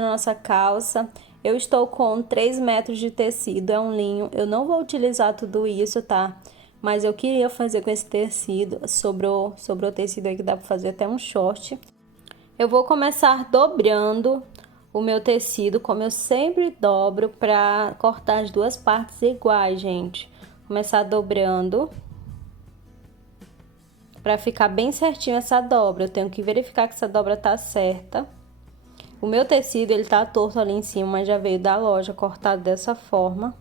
Nossa calça. Eu estou com 3 metros de tecido, é um linho. Eu não vou utilizar tudo isso, tá? Mas eu queria fazer com esse tecido, sobrou o tecido aí que dá pra fazer até um short. Eu vou começar dobrando o meu tecido, como eu sempre dobro, pra cortar as duas partes iguais, gente. Começar dobrando, pra ficar bem certinho essa dobra. Eu tenho que verificar que essa dobra tá certa. O meu tecido, ele tá torto ali em cima, mas já veio da loja cortado dessa forma.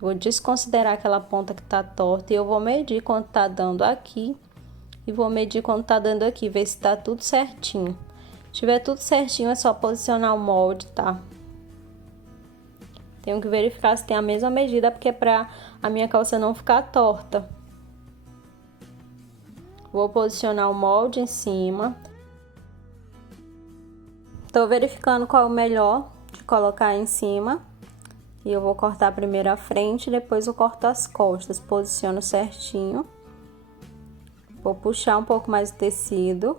Vou desconsiderar aquela ponta que tá torta e eu vou medir quanto tá dando aqui. E vou medir quanto tá dando aqui, ver se tá tudo certinho. Se tiver tudo certinho, é só posicionar o molde, tá? Tenho que verificar se tem a mesma medida, porque é pra a minha calça não ficar torta. Vou posicionar o molde em cima. Tô verificando qual é o melhor de colocar em cima. E eu vou cortar primeiro a frente, depois eu corto as costas. Posiciono certinho. Vou puxar um pouco mais o tecido.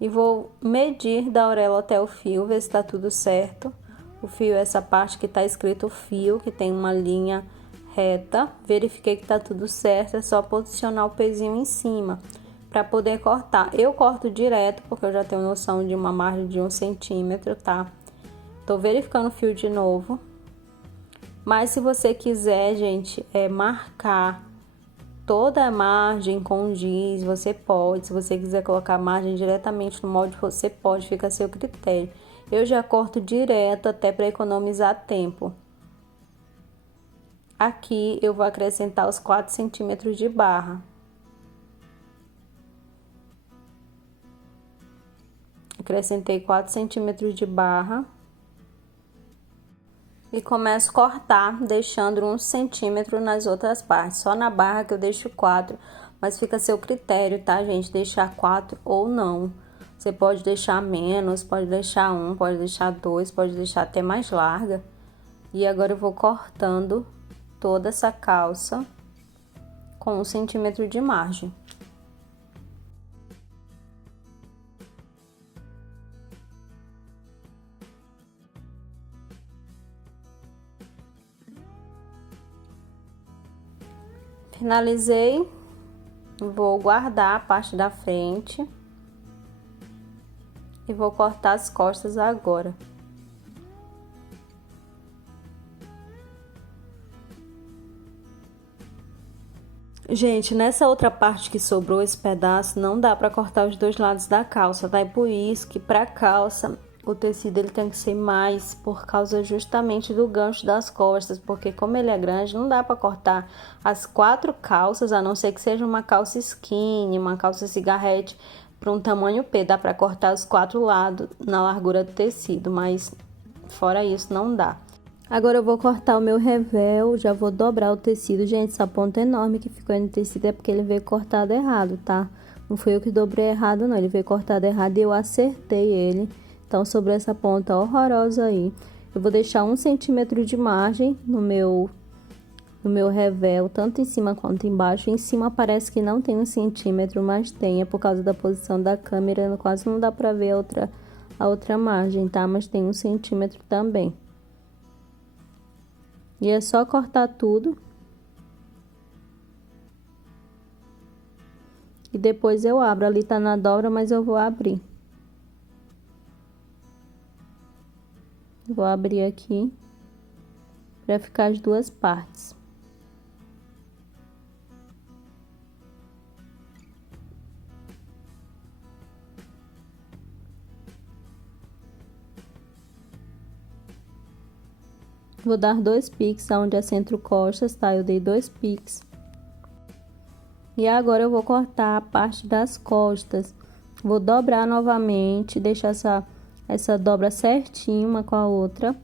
E vou medir da orelha até o fio, ver se tá tudo certo. O fio é essa parte que tá escrito fio, que tem uma linha reta. Verifiquei que tá tudo certo, é só posicionar o pezinho em cima para poder cortar. Eu corto direto, porque eu já tenho noção de uma margem de 1 centímetro, tá? Tô verificando o fio de novo. Mas se você quiser, gente, marcar toda a margem com giz, você pode. Se você quiser colocar a margem diretamente no molde, você pode, fica a seu critério. Eu já corto direto até para economizar tempo. Aqui eu vou acrescentar os 4 centímetros de barra. Acrescentei 4 centímetros de barra. E começo a cortar, deixando 1 centímetro nas outras partes. Só na barra que eu deixo 4, mas fica a seu critério, tá, gente? Deixar 4 ou não. Você pode deixar menos, pode deixar 1, pode deixar 2, pode deixar até mais larga. E agora eu vou cortando toda essa calça com 1 centímetro de margem. Finalizei, vou guardar a parte da frente e vou cortar as costas agora. Gente, nessa outra parte que sobrou esse pedaço, não dá pra cortar os dois lados da calça, tá? É por isso que pra calça o tecido ele tem que ser mais, por causa justamente do gancho das costas, porque como ele é grande, não dá pra cortar as 4 calças, a não ser que seja uma calça skinny, uma calça cigarrete, para um tamanho P, dá pra cortar os 4 lados na largura do tecido, mas fora isso não dá. Agora eu vou cortar o meu revel, já vou dobrar o tecido. Gente, essa ponta enorme que ficou aí no tecido é porque ele veio cortado errado, tá? Não foi eu que dobrei errado, não. Ele veio cortado errado e eu acertei ele. Então, sobrou essa ponta horrorosa aí. Eu vou deixar 1 centímetro de margem no meu revel, tanto em cima quanto embaixo. Em cima parece que não tem 1 centímetro, mas tem. É por causa da posição da câmera, quase não dá pra ver a outra margem, tá? Mas tem 1 centímetro também. E é só cortar tudo. E depois eu abro. Ali tá na dobra, mas eu vou abrir. Vou abrir aqui para ficar as duas partes. Vou dar 2 piques onde é centro-costas, tá? Eu dei 2 piques. E agora eu vou cortar a parte das costas. Vou dobrar novamente, deixar essa dobra certinho uma com a outra.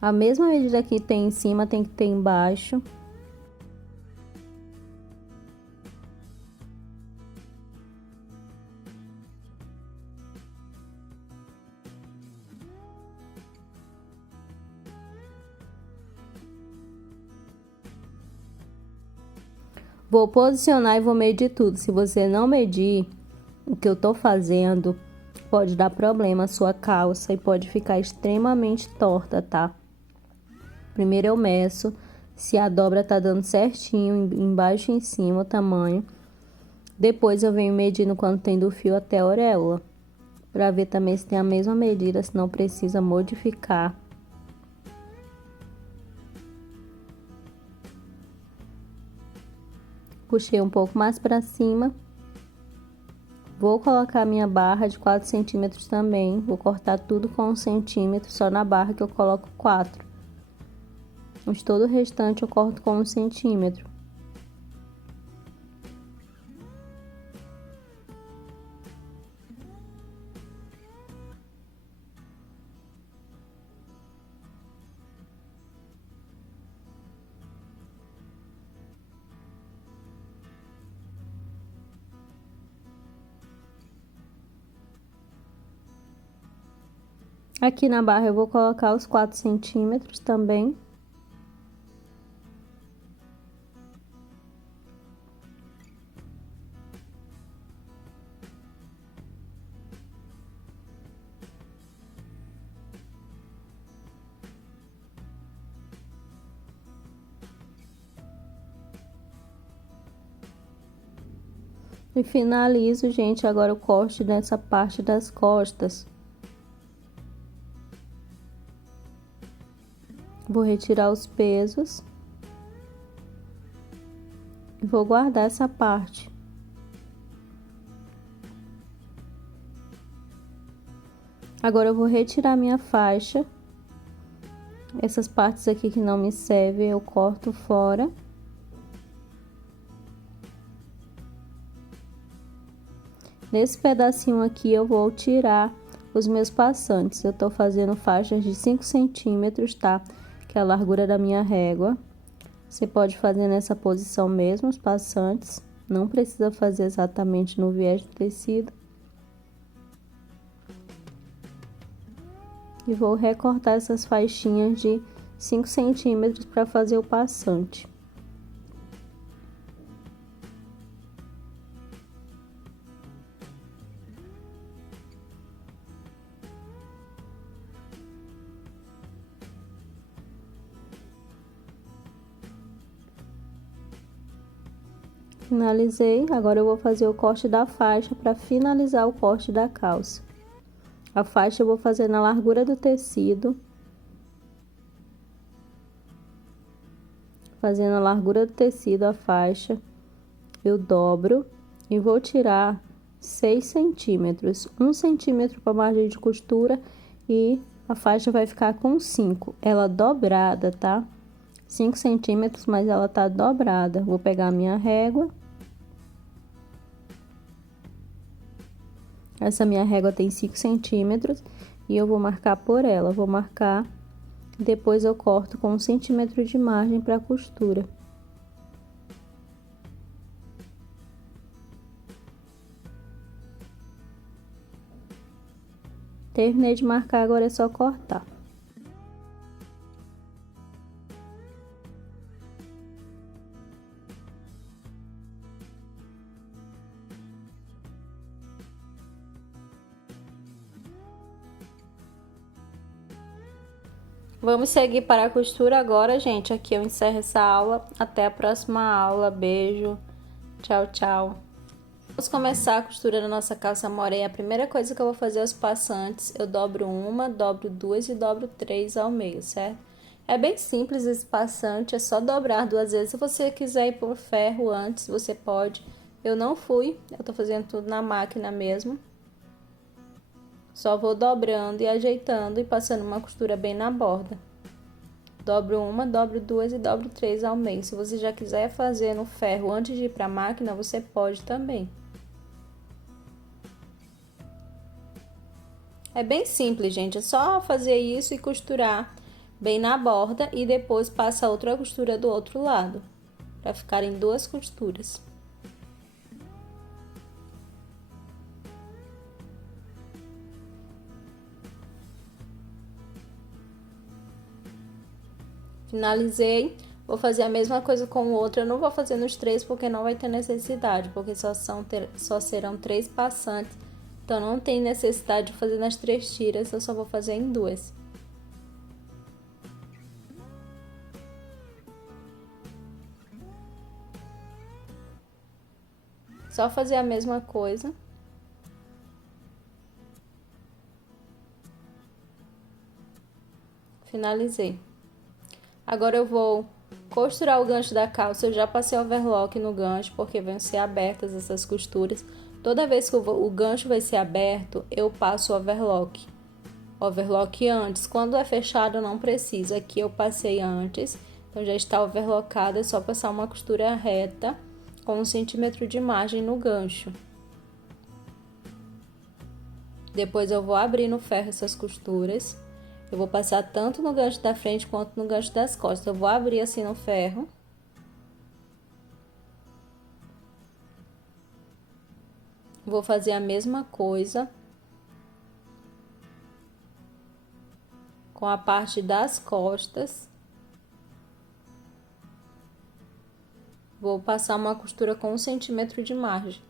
A mesma medida que tem em cima tem que ter embaixo. Vou posicionar e vou medir tudo. Se você não medir o que eu tô fazendo, pode dar problema a sua calça e pode ficar extremamente torta, tá? Primeiro eu meço se a dobra tá dando certinho, embaixo e em cima o tamanho. Depois eu venho medindo quanto tem do fio até a auréola, para ver também se tem a mesma medida, se não precisa modificar. Puxei um pouco mais para cima. Vou colocar minha barra de 4 centímetros também. Vou cortar tudo com 1 centímetro, só na barra que eu coloco 4. Mas todo o restante eu corto com 1 centímetro. Aqui na barra eu vou colocar os 4 centímetros também. E finalizo, gente, agora o corte dessa parte das costas. Vou retirar os pesos. E vou guardar essa parte. Agora eu vou retirar minha faixa. Essas partes aqui que não me servem, eu corto fora. Nesse pedacinho aqui eu vou tirar os meus passantes. Eu tô fazendo faixas de 5 centímetros, tá? Que é a largura da minha régua. Você pode fazer nessa posição mesmo os passantes. Não precisa fazer exatamente no viés do tecido. E vou recortar essas faixinhas de 5 centímetros para fazer o passante. Finalizei, agora eu vou fazer o corte da faixa para finalizar o corte da calça. A faixa eu vou fazer na largura do tecido. Fazendo a largura do tecido, a faixa, eu dobro e vou tirar 6 centímetros. 1 centímetro para margem de costura e a faixa vai ficar com 5. Ela dobrada, tá? 5 centímetros, mas ela tá dobrada. Vou pegar a minha régua. Essa minha régua tem 5 centímetros e eu vou marcar por ela. Vou marcar, depois eu corto com 1 centímetro de margem para costura. Terminei de marcar, agora é só cortar. Vamos seguir para a costura agora, gente. Aqui eu encerro essa aula. Até a próxima aula. Beijo. Tchau, tchau. Vamos começar a costura da nossa calça morena. A primeira coisa que eu vou fazer é os passantes. Eu dobro uma, dobro duas e dobro 3 ao meio, certo? É bem simples esse passante, é só dobrar 2 vezes. Se você quiser ir por ferro antes, você pode. Eu não fui, eu tô fazendo tudo na máquina mesmo. Só vou dobrando e ajeitando e passando uma costura bem na borda. Dobro uma, dobro duas e dobro 3 ao meio. Se você já quiser fazer no ferro antes de ir para a máquina, você pode também. É bem simples, gente. É só fazer isso e costurar bem na borda e depois passa outra costura do outro lado, para ficarem 2 costuras. Finalizei. Vou fazer a mesma coisa com o outro. Eu não vou fazer nos 3 porque não vai ter necessidade, porque só serão 3 passantes. Então não tem necessidade de fazer nas 3 tiras, eu só vou fazer em 2. Só fazer a mesma coisa. Finalizei. Agora eu vou costurar o gancho da calça. Eu já passei overlock no gancho, porque vão ser abertas essas costuras. Toda vez que o gancho vai ser aberto, eu passo overlock. Overlock antes. Quando é fechado, não precisa. Aqui eu passei antes, então já está overlockado. É só passar uma costura reta com 1 centímetro de margem no gancho. Depois eu vou abrir no ferro essas costuras. Eu vou passar tanto no gancho da frente quanto no gancho das costas. Eu vou abrir assim no ferro. Vou fazer a mesma coisa com a parte das costas. Vou passar uma costura com 1 centímetro de margem.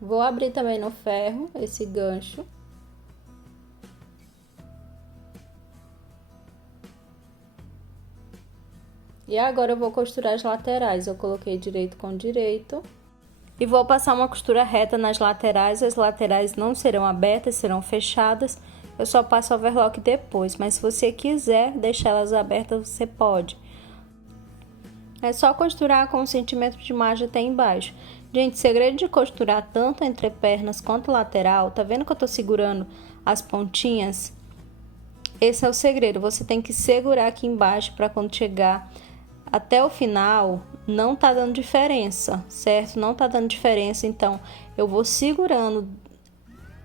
Vou abrir também no ferro esse gancho. E agora eu vou costurar as laterais. Eu coloquei direito com direito. E vou passar uma costura reta nas laterais. As laterais não serão abertas, serão fechadas. Eu só passo overlock depois, mas se você quiser deixar elas abertas, você pode. É só costurar com 1 centímetro de margem até embaixo. Gente, o segredo de costurar tanto entre pernas quanto lateral, tá vendo que eu tô segurando as pontinhas? Esse é o segredo, você tem que segurar aqui embaixo para quando chegar até o final, não tá dando diferença, certo? Não tá dando diferença, então eu vou segurando,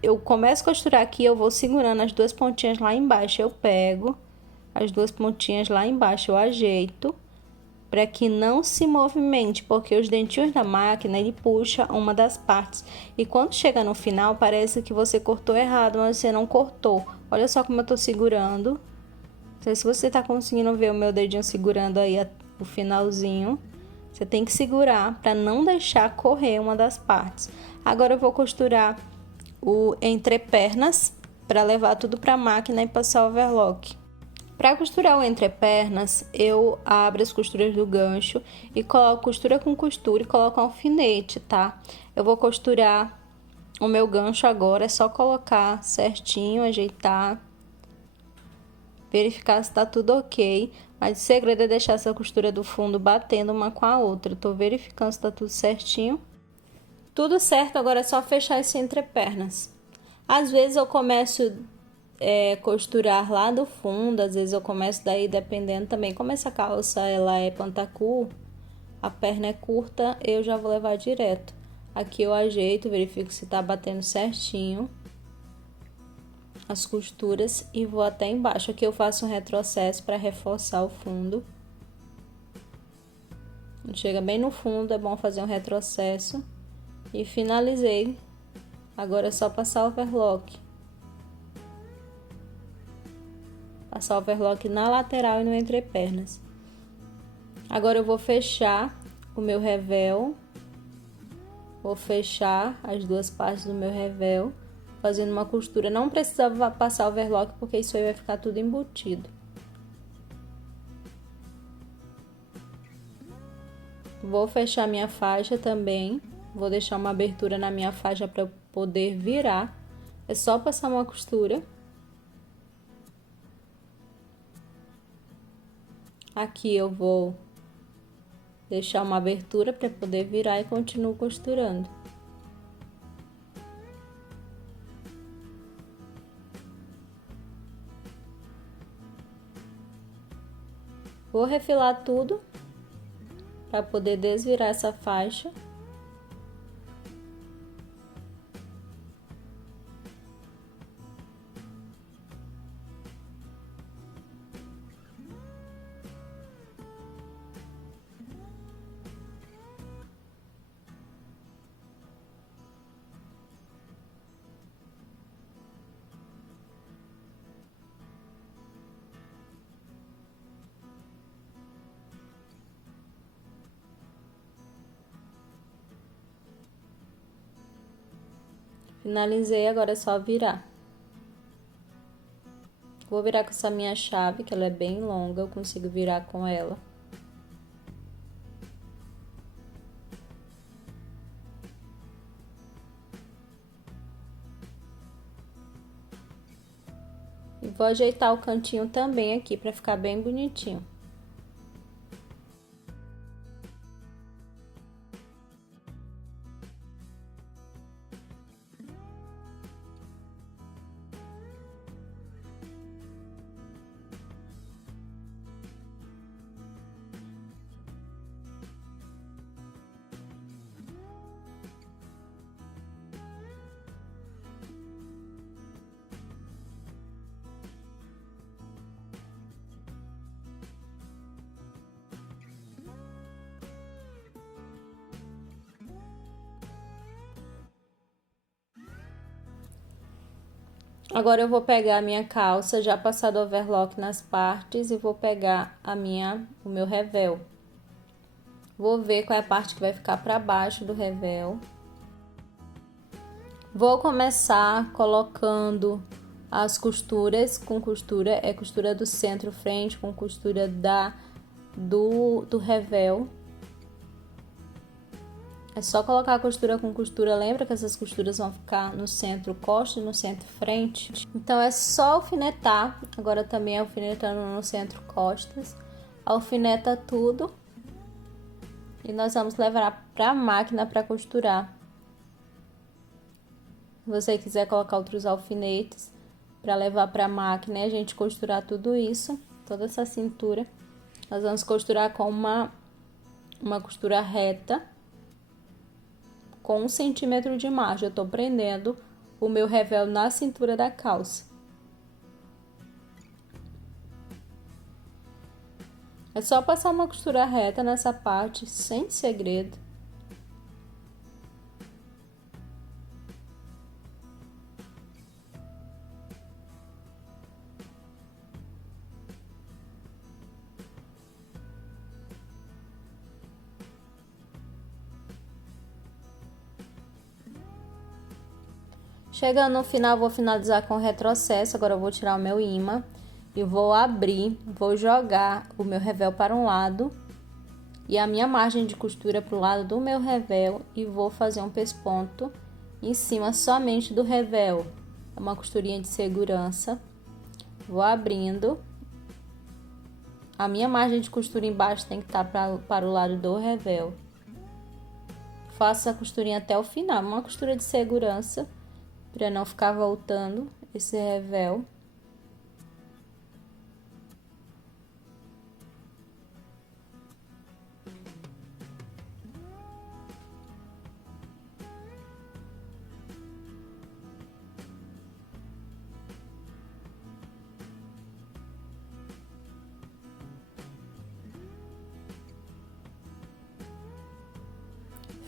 eu começo a costurar aqui, eu vou segurando as 2 pontinhas lá embaixo, eu pego as 2 pontinhas lá embaixo, eu ajeito para que não se movimente, porque os dentinhos da máquina, ele puxa uma das partes. E quando chega no final, parece que você cortou errado, mas você não cortou. Olha só como eu tô segurando. Não sei se você tá conseguindo ver o meu dedinho segurando aí o finalzinho. Você tem que segurar para não deixar correr uma das partes. Agora eu vou costurar o entrepernas para levar tudo para a máquina e passar o overlock. Para costurar o entrepernas, eu abro as costuras do gancho e coloco costura com costura e coloco um alfinete, tá? Eu vou costurar o meu gancho agora, é só colocar certinho, ajeitar, verificar se tá tudo ok. Mas o segredo é deixar essa costura do fundo batendo uma com a outra. Eu tô verificando se tá tudo certinho. Tudo certo, agora é só fechar esse entrepernas. Às vezes eu começo costurar lá do fundo, às vezes eu começo daí, dependendo também. Como essa calça ela é pantacu, a perna é curta, eu já vou levar direto. Aqui eu ajeito, verifico se tá batendo certinho as costuras e vou até embaixo. Aqui eu faço um retrocesso para reforçar o fundo. Quando chega bem no fundo, é bom fazer um retrocesso. E finalizei. Agora é só passar o overlock. Passar o overlock na lateral e no entrepernas. Agora eu vou fechar o meu revel. Vou fechar as 2 partes do meu revel, fazendo uma costura. Não precisa passar o overlock, porque isso aí vai ficar tudo embutido. Vou fechar minha faixa também. Vou deixar uma abertura na minha faixa para eu poder virar. É só passar uma costura. Aqui eu vou deixar uma abertura para poder virar e continuo costurando. Vou refilar tudo para poder desvirar essa faixa. Finalizei, agora é só virar. Vou virar com essa minha chave, que ela é bem longa, eu consigo virar com ela. E vou ajeitar o cantinho também aqui, pra ficar bem bonitinho. Agora eu vou pegar a minha calça, já passado o overlock nas partes, e vou pegar o meu revel. Vou ver qual é a parte que vai ficar para baixo do revel. Vou começar colocando as costuras, com costura, costura do centro frente com costura do revel. É só colocar a costura com costura, lembra que essas costuras vão ficar no centro costa e no centro frente? Então é só alfinetar, agora também alfinetando no centro costas, alfineta tudo e nós vamos levar para a máquina para costurar. Se você quiser colocar outros alfinetes para levar para a máquina e a gente costurar tudo isso, toda essa cintura, nós vamos costurar com uma costura reta, com 1 centímetro de margem. Eu tô prendendo o meu revel na cintura da calça. É só passar uma costura reta nessa parte, sem segredo. Chegando no final, vou finalizar com retrocesso. Agora eu vou tirar o meu imã e vou abrir, vou jogar o meu revel para um lado e a minha margem de costura para o lado do meu revel e vou fazer um pesponto em cima somente do revel. É uma costurinha de segurança. Vou abrindo. A minha margem de costura embaixo tem que estar para o lado do revel. Faço a costurinha até o final, uma costura de segurança, para não ficar voltando esse revel.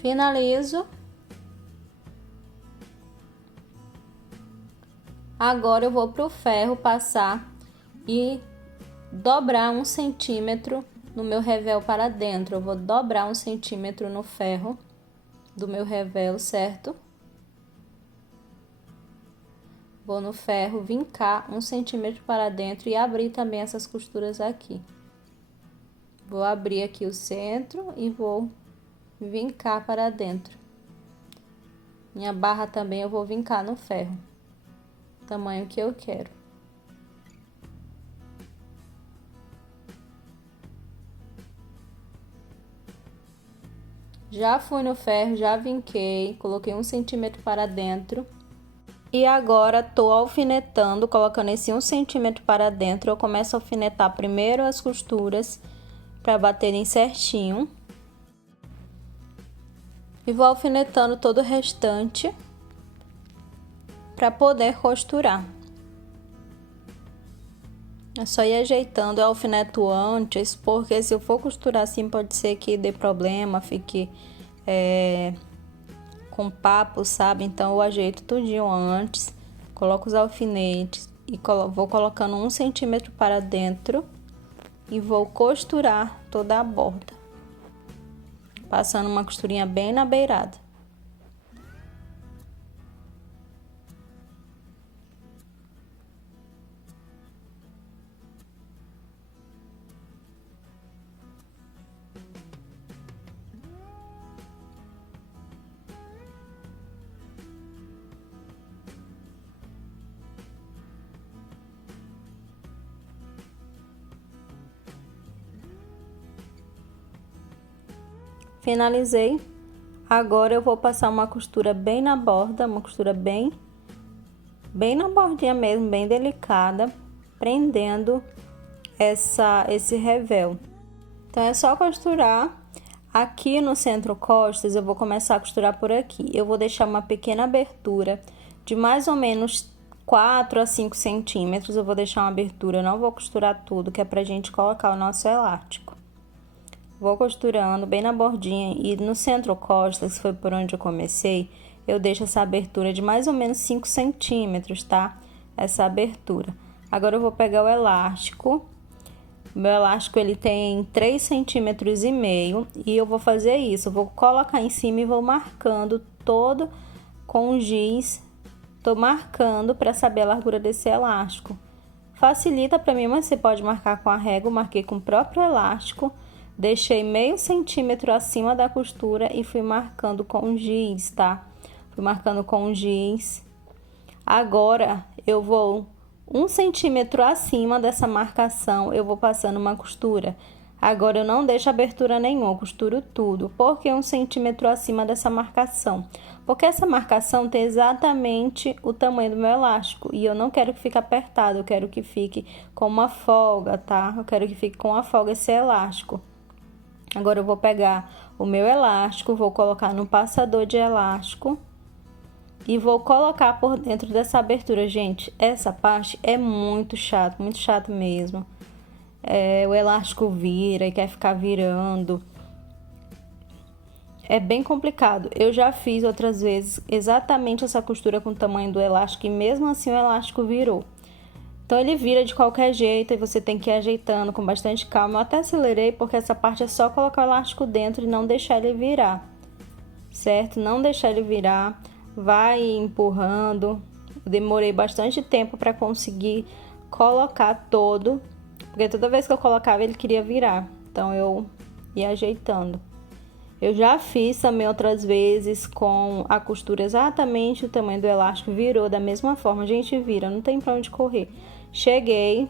Finalizo. Agora eu vou pro ferro passar e dobrar 1 centímetro no meu revel para dentro. Eu vou dobrar 1 centímetro no ferro do meu revel, certo? Vou no ferro vincar 1 centímetro para dentro e abrir também essas costuras aqui. Vou abrir aqui o centro e vou vincar para dentro. Minha barra também eu vou vincar no ferro, tamanho que eu quero. Já fui no ferro, já vinquei, coloquei 1 centímetro para dentro. E agora tô alfinetando, colocando esse 1 centímetro para dentro. Eu começo a alfinetar primeiro as costuras para baterem certinho. E vou alfinetando todo o restante para poder costurar. É só ir ajeitando, eu alfineto antes, porque se eu for costurar assim pode ser que dê problema, fique com papo, sabe? Então eu ajeito tudinho antes, coloco os alfinetes e vou colocando 1 centímetro para dentro e vou costurar toda a borda, passando uma costurinha bem na beirada. Finalizei. Agora eu vou passar uma costura bem na borda, uma costura bem na bordinha mesmo, bem delicada, prendendo esse revel. Então é só costurar. Aqui no centro costas eu vou começar a costurar por aqui. Eu vou deixar uma pequena abertura de mais ou menos 4 a 5 centímetros. Eu vou deixar uma abertura, eu não vou costurar tudo, que é pra gente colocar o nosso elástico. Vou costurando bem na bordinha e no centro costas, que foi por onde eu comecei, eu deixo essa abertura de mais ou menos 5 centímetros, tá? Essa abertura. Agora eu vou pegar o elástico. Meu elástico ele tem 3,5 centímetros e eu vou fazer isso. Eu vou colocar em cima e vou marcando todo com giz. Tô marcando para saber a largura desse elástico. Facilita para mim, mas você pode marcar com a régua. Marquei com o próprio elástico. Deixei meio centímetro acima da costura e fui marcando com giz, tá? Fui marcando com giz. Agora, eu vou 1 centímetro acima dessa marcação, eu vou passando uma costura. Agora, eu não deixo abertura nenhuma, eu costuro tudo. Por que 1 centímetro acima dessa marcação? Porque essa marcação tem exatamente o tamanho do meu elástico. E eu não quero que fique apertado, eu quero que fique com uma folga, tá? Eu quero que fique com uma folga esse elástico. Agora eu vou pegar o meu elástico, vou colocar no passador de elástico e vou colocar por dentro dessa abertura. Gente, essa parte é muito chato mesmo. O elástico vira e quer ficar virando. É bem complicado. Eu já fiz outras vezes exatamente essa costura com o tamanho do elástico e mesmo assim o elástico virou. Então, ele vira de qualquer jeito e você tem que ir ajeitando com bastante calma. Eu até acelerei porque essa parte é só colocar o elástico dentro e não deixar ele virar, certo? Não deixar ele virar, vai empurrando. Eu demorei bastante tempo para conseguir colocar todo, porque toda vez que eu colocava ele queria virar. Então, eu ia ajeitando. Eu já fiz também outras vezes com a costura exatamente o tamanho do elástico, virou da mesma forma. A gente vira, não tem pra onde correr. Cheguei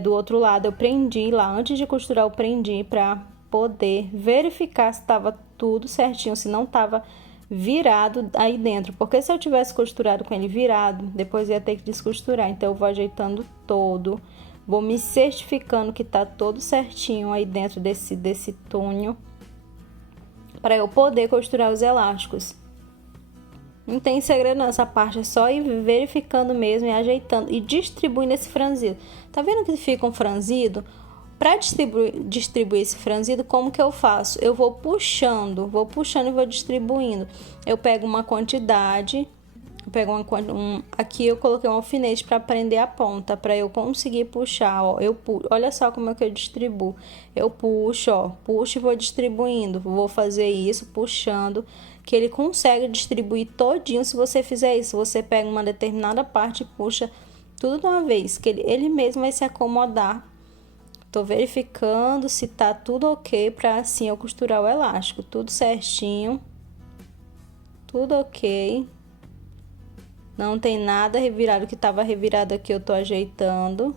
do outro lado, eu prendi lá, antes de costurar eu prendi pra poder verificar se estava tudo certinho, se não estava virado aí dentro. Porque se eu tivesse costurado com ele virado, depois ia ter que descosturar. Então eu vou ajeitando todo, vou me certificando que tá todo certinho aí dentro desse túnel, para eu poder costurar os elásticos. Não tem segredo nessa parte, é só ir verificando mesmo e ajeitando e distribuindo esse franzido. Tá vendo que fica um franzido? Para distribuir esse franzido, como que eu faço? Eu vou puxando e vou distribuindo. Eu pego uma quantidade, aqui eu coloquei um alfinete para prender a ponta, para eu conseguir puxar, ó. Olha só como é que eu distribuo. Eu puxo, ó, puxo e vou distribuindo. Vou fazer isso puxando, que ele consegue distribuir todinho. Se você fizer isso, você pega uma determinada parte e puxa tudo de uma vez, que ele mesmo vai se acomodar. Tô verificando se tá tudo ok para assim eu costurar o elástico, tudo certinho, tudo ok. Não tem nada revirado, que estava revirado aqui eu tô ajeitando.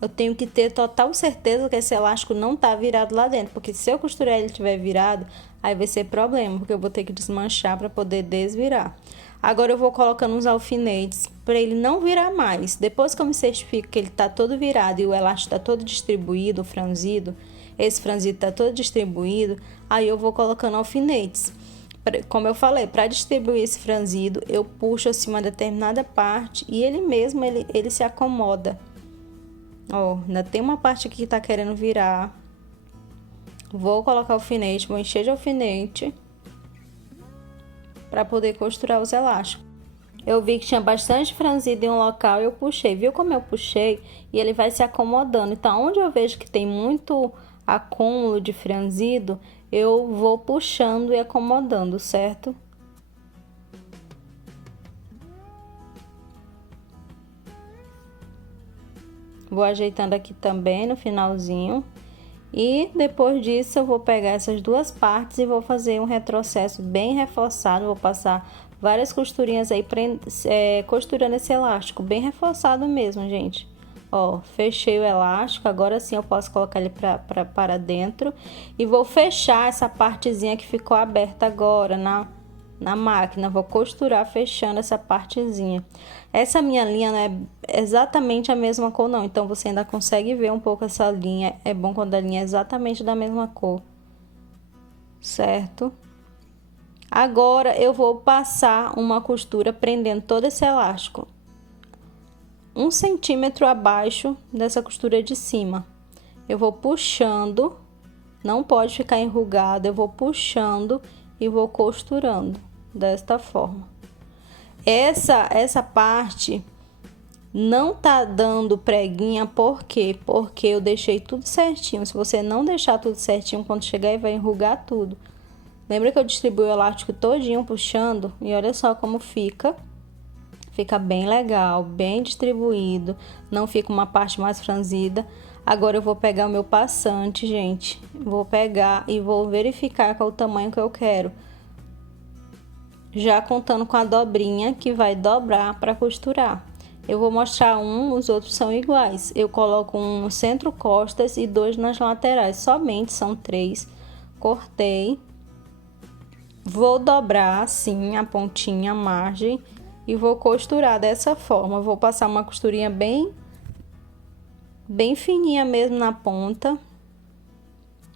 Eu tenho que ter total certeza que esse elástico não tá virado lá dentro, porque se eu costurar ele estiver virado, aí vai ser problema, porque eu vou ter que desmanchar para poder desvirar. Agora eu vou colocando uns alfinetes para ele não virar mais. Depois que eu me certifico que ele tá todo virado e o elástico tá todo distribuído, franzido, esse franzido tá todo distribuído, aí eu vou colocando alfinetes. Como eu falei, para distribuir esse franzido, eu puxo assim uma determinada parte e ele mesmo, ele se acomoda. Ó, ainda tem uma parte aqui que tá querendo virar. Vou colocar alfinete, vou encher de alfinete para poder costurar os elásticos. Eu vi que tinha bastante franzido em um local e eu puxei. Viu como eu puxei? E ele vai se acomodando. Então, onde eu vejo que tem muito acúmulo de franzido, eu vou puxando e acomodando, certo? Vou ajeitando aqui também no finalzinho. E depois disso eu vou pegar essas duas partes e vou fazer um retrocesso bem reforçado. Vou passar várias costurinhas aí, costurando esse elástico, bem reforçado mesmo, gente. Ó, fechei o elástico, agora sim eu posso colocar ele para dentro. E vou fechar essa partezinha que ficou aberta agora na máquina. Vou costurar fechando essa partezinha. Essa minha linha não é exatamente a mesma cor não, então você ainda consegue ver um pouco essa linha. É bom quando a linha é exatamente da mesma cor, certo? Agora eu vou passar uma costura prendendo todo esse elástico 1 centímetro abaixo dessa costura de cima. Eu vou puxando, não pode ficar enrugado, eu vou puxando e vou costurando desta forma. Essa parte não tá dando preguinha, por quê? Porque eu deixei tudo certinho. Se você não deixar tudo certinho, quando chegar aí vai enrugar tudo. Lembra que eu distribuí o elástico todinho puxando? E olha só como fica. Fica bem legal, bem distribuído, não fica uma parte mais franzida. Agora eu vou pegar o meu passante, gente. Vou pegar e vou verificar qual é o tamanho que eu quero. Já contando com a dobrinha que vai dobrar para costurar. Eu vou mostrar os outros são iguais. Eu coloco um no centro costas e 2 nas laterais. Somente são 3. Cortei. Vou dobrar assim a pontinha, a margem. E vou costurar dessa forma. Vou passar uma costurinha bem fininha mesmo na ponta.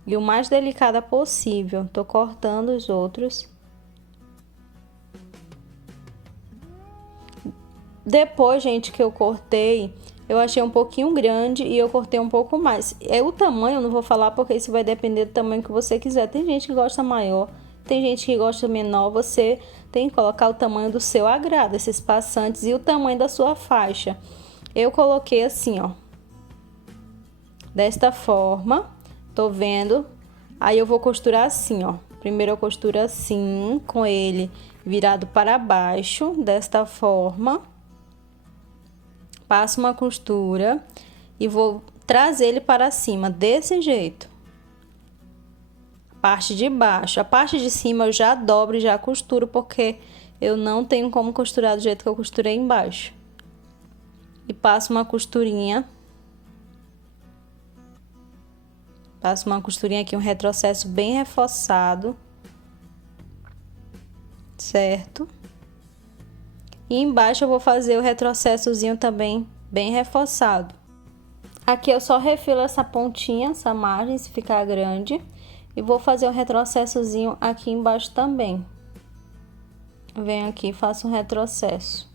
E o mais delicada possível. Tô cortando os outros. Depois, gente, que eu cortei, eu achei um pouquinho grande e eu cortei um pouco mais. O tamanho eu não vou falar porque isso vai depender do tamanho que você quiser. Tem gente que gosta maior, tem gente que gosta menor. Você tem que colocar o tamanho do seu agrado, esses passantes e o tamanho da sua faixa. Eu coloquei assim, ó. Desta forma, tô vendo? Aí eu vou costurar assim, ó. Primeiro eu costuro assim, com ele virado para baixo, desta forma. Passo uma costura e vou trazer ele para cima, desse jeito. Parte de baixo. A parte de cima eu já dobro e já costuro, porque eu não tenho como costurar do jeito que eu costurei embaixo. E passo uma costurinha. Passo uma costurinha aqui, um retrocesso bem reforçado. Certo? E embaixo eu vou fazer o retrocessozinho também bem reforçado. Aqui eu só refilo essa pontinha, essa margem, se ficar grande. E vou fazer um retrocessozinho aqui embaixo também. Venho aqui e faço um retrocesso.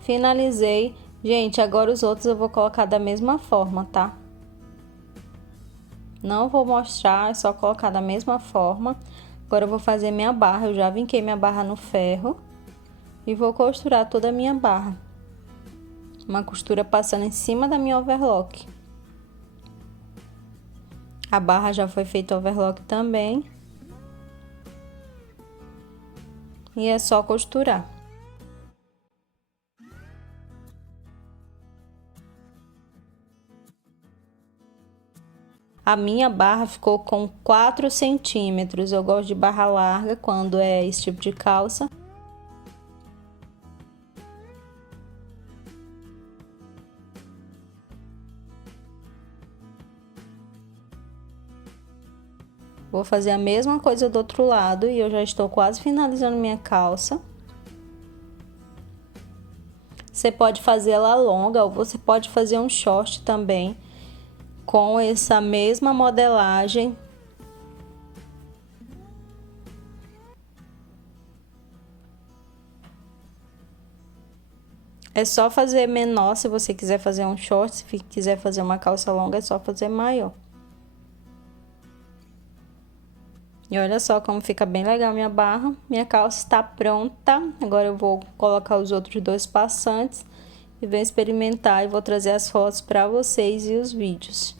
Finalizei. Gente, agora os outros eu vou colocar da mesma forma, tá? Não vou mostrar, é só colocar da mesma forma. Agora eu vou fazer minha barra. Eu já vinquei minha barra no ferro. E vou costurar toda a minha barra. Uma costura passando em cima da minha overlock. A barra já foi feita overlock também. E é só costurar. A minha barra ficou com 4 centímetros. Eu gosto de barra larga quando é esse tipo de calça. Vou fazer a mesma coisa do outro lado e eu já estou quase finalizando minha calça. Você pode fazer ela longa ou você pode fazer um short também com essa mesma modelagem. É só fazer menor se você quiser fazer um short, se quiser fazer uma calça longa é só fazer maior. E olha só como fica bem legal minha barra. Minha calça está pronta. Agora eu vou colocar os outros 2 passantes e vou experimentar e vou trazer as fotos para vocês e os vídeos.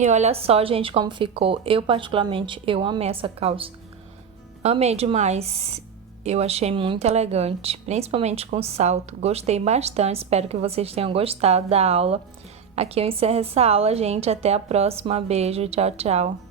E olha só, gente, como ficou. Eu, particularmente, eu amei essa calça. Amei demais. Eu achei muito elegante, principalmente com salto. Gostei bastante, espero que vocês tenham gostado da aula. Aqui eu encerro essa aula, gente. Até a próxima. Beijo, tchau, tchau.